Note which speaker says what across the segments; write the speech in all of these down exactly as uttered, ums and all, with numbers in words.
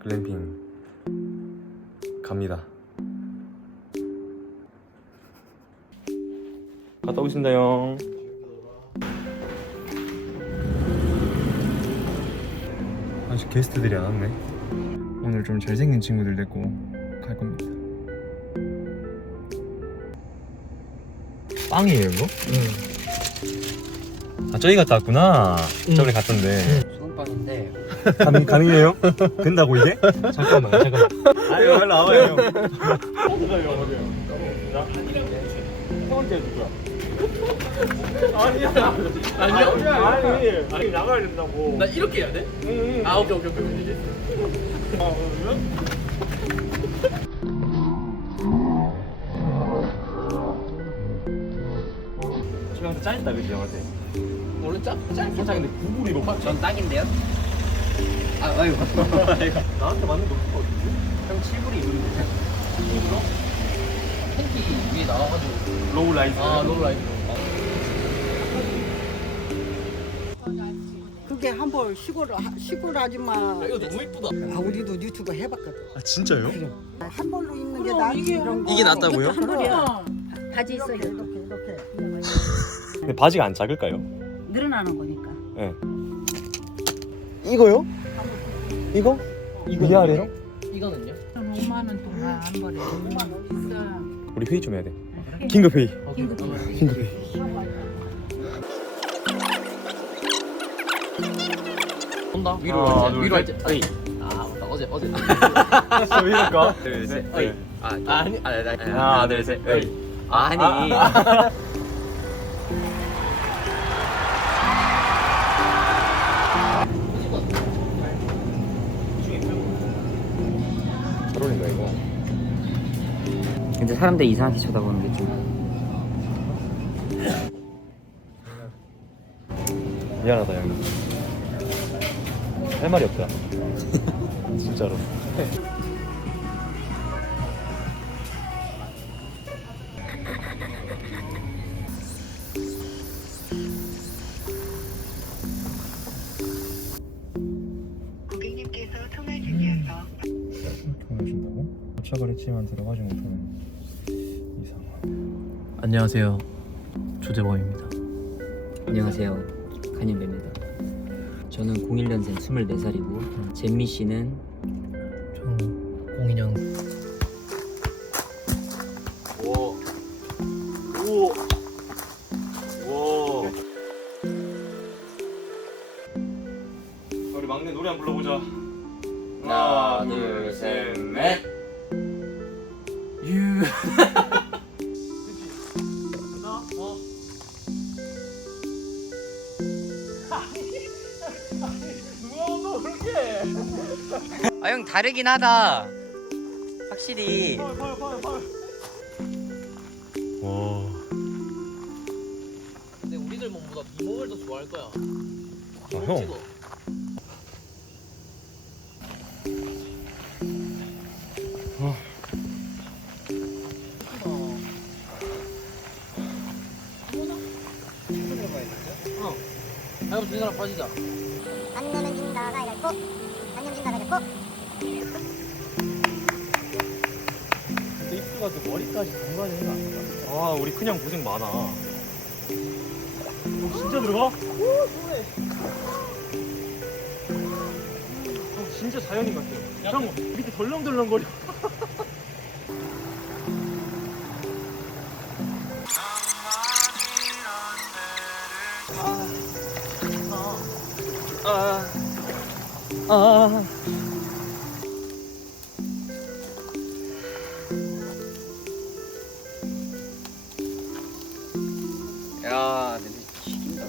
Speaker 1: 글램핑 갑니다. 갔다 오겠습니다 형. 아직 게스트들이 안 왔네. 오늘 좀 잘생긴 친구들 데리고 갈 겁니다. 빵이에요 이거? 응. 아 저기 갔다 왔구나. 응. 저번에 갔던데.
Speaker 2: 소금빵인데
Speaker 1: 가능, 가능해요? 된다고 이게? 잠깐만 잠깐만. 아유 빨리 나와요 형. 누가요 어디요? 형한테 누구야? 아니야 아니야 아니 아니 나가야 된다고.
Speaker 2: 나 이렇게 해야 돼?
Speaker 1: 응.
Speaker 2: 아 오케이 오케이 오케이 이제
Speaker 1: 아 그러면? 지금 짜있다 그지 형한테?
Speaker 2: 원래 짜? 짜?
Speaker 1: 살짝 근데 구불이 높아.
Speaker 2: 전 딱인데요? 아 아이고
Speaker 1: 나한테 맞는 거 없을 것 같은데?
Speaker 2: 형 칠불이 이분인데 칠불로? 팬티 위에 나와가지고
Speaker 1: 로우 라이트.
Speaker 2: 아 로우 라이트
Speaker 3: 그게 한번 시골 시골 아줌마
Speaker 2: 야, 이거 너무 이쁘다
Speaker 3: 아 우리도 유튜브 해봤거든.
Speaker 1: 아 진짜요?
Speaker 3: 한 벌로 입는 게 낫지 이런 거.
Speaker 2: 이게 낫다고요?
Speaker 3: 한 벌이야.
Speaker 4: 바지 있어요.
Speaker 3: 이렇게 이렇게 이렇게.
Speaker 1: 근데 바지가 안 작을까요?
Speaker 4: 늘어나는 거니까.
Speaker 1: 네. 이거요? 이거? 이거 위아래로?
Speaker 2: 이거는요?
Speaker 4: 오만 원 동안 한 벌에 오만 원 비싸.
Speaker 1: 우리 회의 좀 해야 돼. 긴급 회의.
Speaker 4: 긴급
Speaker 1: 긴급 회의.
Speaker 2: 온다 위로
Speaker 1: 하나,
Speaker 2: 할 때
Speaker 1: 둘,
Speaker 2: 위로 할
Speaker 1: 셋.
Speaker 2: 때. 아 맞다 어제 어제.
Speaker 1: 왜이럴까?
Speaker 2: 둘 셋.
Speaker 1: 어이.
Speaker 2: 아 아니 아니 아니.
Speaker 1: 하나 둘 셋. 에이.
Speaker 2: 아니.
Speaker 1: 잘 어울린다 이거.
Speaker 5: 근데 사람들 이상하게 쳐다보는 게 좀.
Speaker 1: 미안하다 형님. 할 말이 없다. 진짜로.
Speaker 6: 고객님께서 통화 중이어서
Speaker 1: 통화하신다고? 도착을 했지만 들어가지 못하는 이 상황.
Speaker 2: 안녕하세요 조재범입니다.
Speaker 5: 안녕하세요, 간현배입니다. 저는 공일 년생 스물네 살이고 잼미 씨는
Speaker 2: 저는 공이 년.
Speaker 1: 오. 오. 오. 우리 막내 노래 한번 불러보자.
Speaker 2: 하나, 둘, 셋, 넷. 유.
Speaker 1: 나? 어? 누가 너 그렇게 해?
Speaker 5: 아 형 다르긴 하다 확실히.
Speaker 1: 펄, 펄, 펄, 펄. 와.
Speaker 2: 근데 우리들 몸보다 비목을 더 좋아할 거야.
Speaker 1: 아, 형.
Speaker 2: 찍어.
Speaker 1: 어.
Speaker 2: 어. 아이고 두 사람 빠지자.
Speaker 7: 안 내면 진다 가위바위보. 안 내면 진다 가위바위보.
Speaker 1: 근데 입수가 그 머리까지 담가야 되는 거 아닌가? 아 우리 그냥 고생 많아. 어, 진짜 들어가? 오 좋네. 어, 진짜 자연인 같아. 형 밑에 덜렁덜렁거려. 아, 아, 아.
Speaker 5: 야 냄새 죽인다.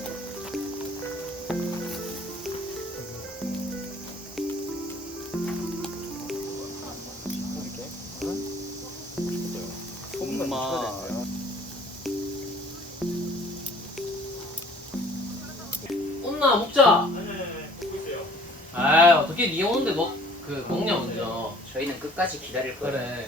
Speaker 2: 엄마. 온나 먹자. 아 어떻게 니 오는데 먹 그 먹냐 먼저.
Speaker 5: 저희는 끝까지 기다릴 거예요.
Speaker 2: 그래.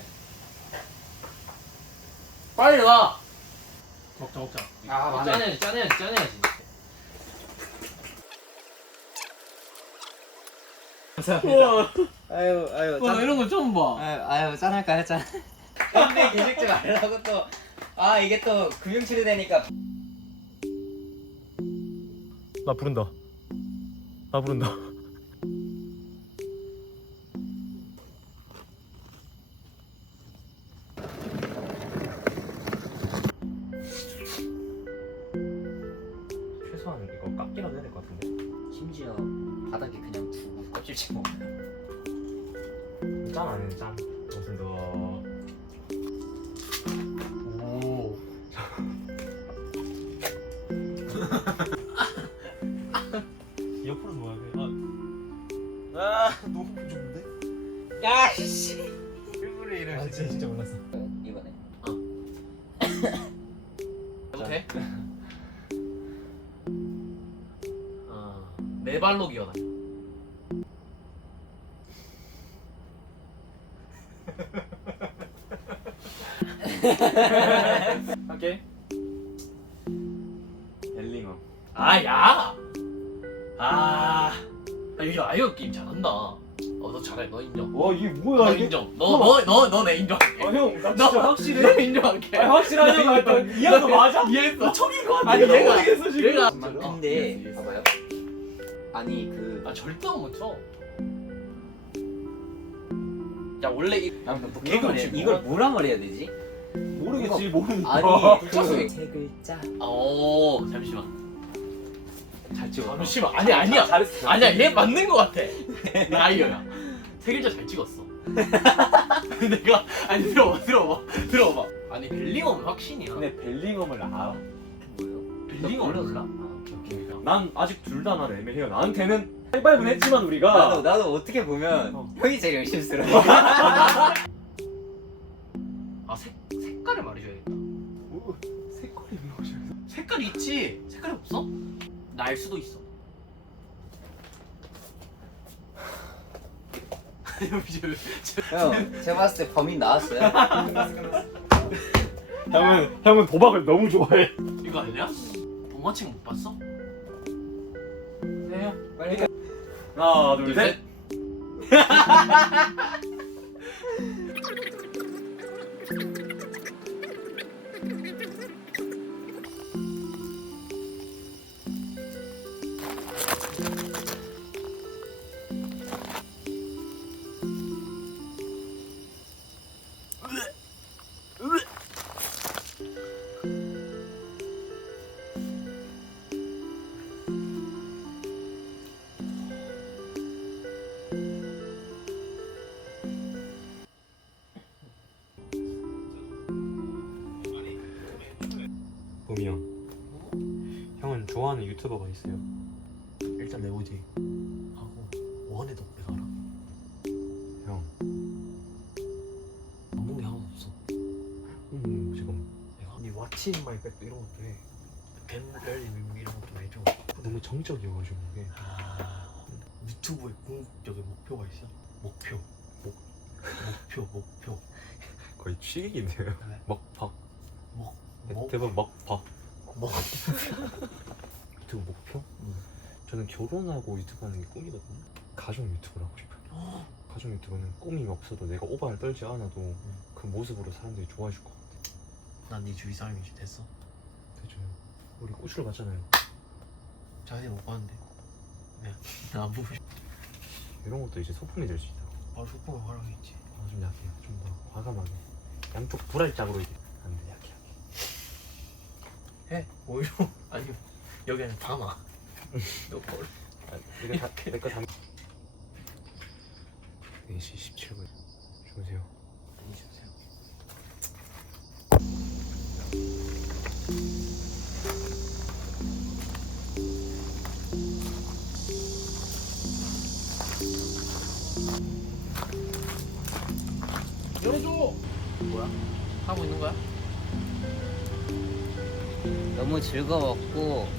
Speaker 2: 빨리 와. 먹자 먹자.
Speaker 5: 아 맞네.
Speaker 2: 짜내야지 짜내야지 짜내야지. 우와.
Speaker 5: 아유 아유
Speaker 2: 와, 나 이런 거 처음 봐.
Speaker 5: 아유 아유 짠할까 짠. 근데 기죽지 말라고 또. 아 이게 또 금융치료 되니까.
Speaker 1: 나 부른다. 나 부른다. 최소한 이거 깎기라도 해야 될 것 같은데.
Speaker 5: 심지어 바닥에 그냥 두고 껍질째 먹어.
Speaker 1: 짠 아니네 짠. 무슨 너.
Speaker 2: 오.
Speaker 1: 옆으로 놓아야 돼. 아, 아 너무 좋은데?
Speaker 5: 야씨.
Speaker 1: 일부러 이래. 아 진짜 진짜 몰랐어.
Speaker 5: 이번에.
Speaker 2: 해도 돼? 아, 네 발로 기어다.
Speaker 1: 할게. 벨링엄.
Speaker 2: 아, 야! 아, 아 여기 아이어 게임 잘한다. 어, 너 잘해. 너 인정.
Speaker 1: 와 이게
Speaker 2: 너
Speaker 1: 뭐야 이게?
Speaker 2: 인정. 너, 너, 너, 너 내 인정할게.
Speaker 1: 아 형, 나
Speaker 2: 너,
Speaker 1: 진짜 확실해.
Speaker 2: 너 인정할게.
Speaker 1: 아 확실하냐고
Speaker 2: 나
Speaker 1: 했더니
Speaker 2: 인정.
Speaker 1: 이해한 거 맞아?
Speaker 2: 이해했어.
Speaker 1: 척인 거 같아.
Speaker 2: 아니, 얘가-
Speaker 1: 모르겠어 지금.
Speaker 2: 얘가-
Speaker 1: 진짜로?
Speaker 5: 근데 봐봐요. 아니 그
Speaker 2: 아, 절대 못 쳐. 야, 원래 이
Speaker 5: 아,
Speaker 2: 뭐
Speaker 5: 이걸,
Speaker 2: 치고.
Speaker 5: 이걸 뭐라 말해야 되지?
Speaker 1: 모르겠지 모르니까.
Speaker 5: 아니
Speaker 2: 쳤어.
Speaker 5: 세 글자.
Speaker 2: 어, 잠시만.
Speaker 5: 잘 찍어.
Speaker 2: 잠시만. 아니, 아니야.
Speaker 1: 잘했어.
Speaker 2: 아니야, 얘 맞는 거 같아. 나 아이어야. 세 글자 잘 찍었어. 내가 아니 들어봐, 들어봐, 들어봐. 아니 벨링엄은 확신이야.
Speaker 1: 근데 벨링엄을 알아?
Speaker 5: 뭐예요?
Speaker 2: 벨링엄 몰라?
Speaker 1: 아, 오케이, 오케이. 난 아직 둘 다 나를 애매해요. 나한테는 하이바이브는 했지만 우리가
Speaker 5: 나도 나도 어떻게 보면
Speaker 1: 어.
Speaker 5: 형이 제일 열심스러워.
Speaker 2: 아, 색 색깔을 말해줘야겠다.
Speaker 1: 오, 색깔이 왜 오셔?
Speaker 2: 색깔 있지? 색깔이 없어? 날 수도 있어.
Speaker 5: 형, 제가 봤을 때 범인 나왔어요.
Speaker 1: 형은 형은 도박을 너무 좋아해.
Speaker 2: 이거 아니야? 동화책 못 봤어?
Speaker 5: 네, 빨리.
Speaker 1: 하나 둘 셋. 봄이 형. 형은 좋아하는 유튜버가 있어요?
Speaker 2: 일단 내보지. 하고 원의 덕배 알아?
Speaker 1: 형.
Speaker 2: 아무 게 하나도 없어.
Speaker 1: 음 지금
Speaker 2: 내가 니 왓츠 인 마이 백도 이런 것도 해. 벤렐리 이런 것도 해줘.
Speaker 1: 너무 정적이어가지고 이게.
Speaker 2: 아, 유튜브에 궁극적인 목표가 있어? 목표. 목 목표 목표.
Speaker 1: 거의 취객인데요.
Speaker 2: 네.
Speaker 1: 먹박.
Speaker 2: 목 목.
Speaker 1: 대박 먹박.
Speaker 2: 목.
Speaker 1: 유튜브 목표? 저는 결혼하고 유튜브 하는 게 꿈이거든요. 가족 유튜브를 하고 싶어요. 가족 유튜브는 꿈이 없어도 내가 오바를 떨지 않아도 그 모습으로 사람들이 좋아해 줄 것 같아.
Speaker 2: 난 네 주위 사람이 이제 됐어.
Speaker 1: 그죠? 우리 꼬추를 봤잖아요.
Speaker 2: 자세히 못 봤는데. 네. 나안 보고 싶어.
Speaker 1: 이런 것도 이제 소품이 될 수 있다고.
Speaker 2: 아, 속보가 활용했지.
Speaker 1: 아, 좀 약해요. 좀 더 과감하게. 양쪽 불알짝으로 이제. 안 돼, 약해, 약해.
Speaker 2: 해. 오히려 아니 여기는 담아. 너 걸.
Speaker 1: 아, 이거 다, 내거 다. 네 시 십칠 분. 주무세요.
Speaker 2: 안녕히 주무세요. 열어줘. 뭐야? 하고 있는 거야?
Speaker 5: 너무 즐거웠고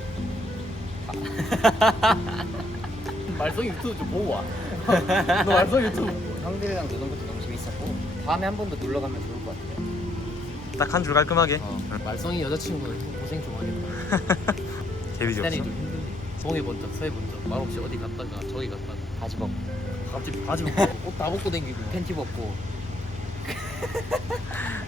Speaker 2: 말썽 유튜브 좀 보고 와. 너 말썽 유튜브.
Speaker 5: 형들이랑 노는 것도 너무 재밌었고 다음에 한 번 더 놀러 가면 좋을 것 같아요.
Speaker 1: 딱 한 줄 깔끔하게.
Speaker 2: 말썽이 여자친구는 고생 좀 하겠다.
Speaker 1: 재미지
Speaker 2: 시간이 좀 힘들지. 동해 본 적, 서해 본 적, 말없이 어디 갔다가 저기 갔다가
Speaker 5: 바지 벗고
Speaker 2: 갑자기 바지 벗고 옷 다 벗고 댕기고
Speaker 5: 팬티 벗고